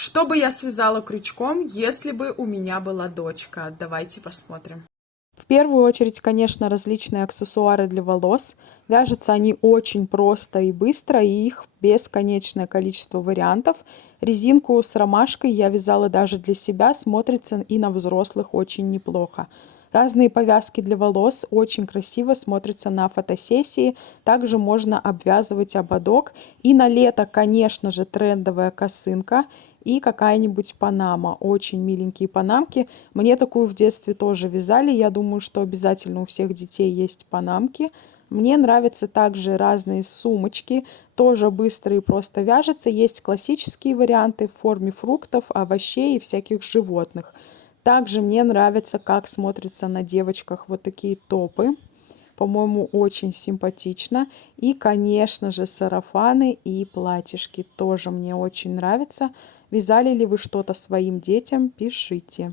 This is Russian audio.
Что бы я связала крючком, если бы у меня была дочка? Давайте посмотрим. В первую очередь, конечно, различные аксессуары для волос. Вяжутся они очень просто и быстро, и их бесконечное количество вариантов. Резинку с ромашкой я вязала даже для себя, смотрится и на взрослых очень неплохо. Разные повязки для волос очень красиво смотрятся на фотосессии. Также можно обвязывать ободок. И на лето, конечно же, трендовая косынка и какая-нибудь панама. Очень миленькие панамки. Мне такую в детстве тоже вязали. Я думаю, что обязательно у всех детей есть панамки. Мне нравятся также разные сумочки, тоже быстро и просто вяжется. Есть классические варианты в форме фруктов, овощей и всяких животных. Также мне нравится, как смотрятся на девочках вот такие топы. По-моему, очень симпатично. И, конечно же, сарафаны и платьишки тоже мне очень нравятся. Вязали ли вы что-то своим детям? Пишите.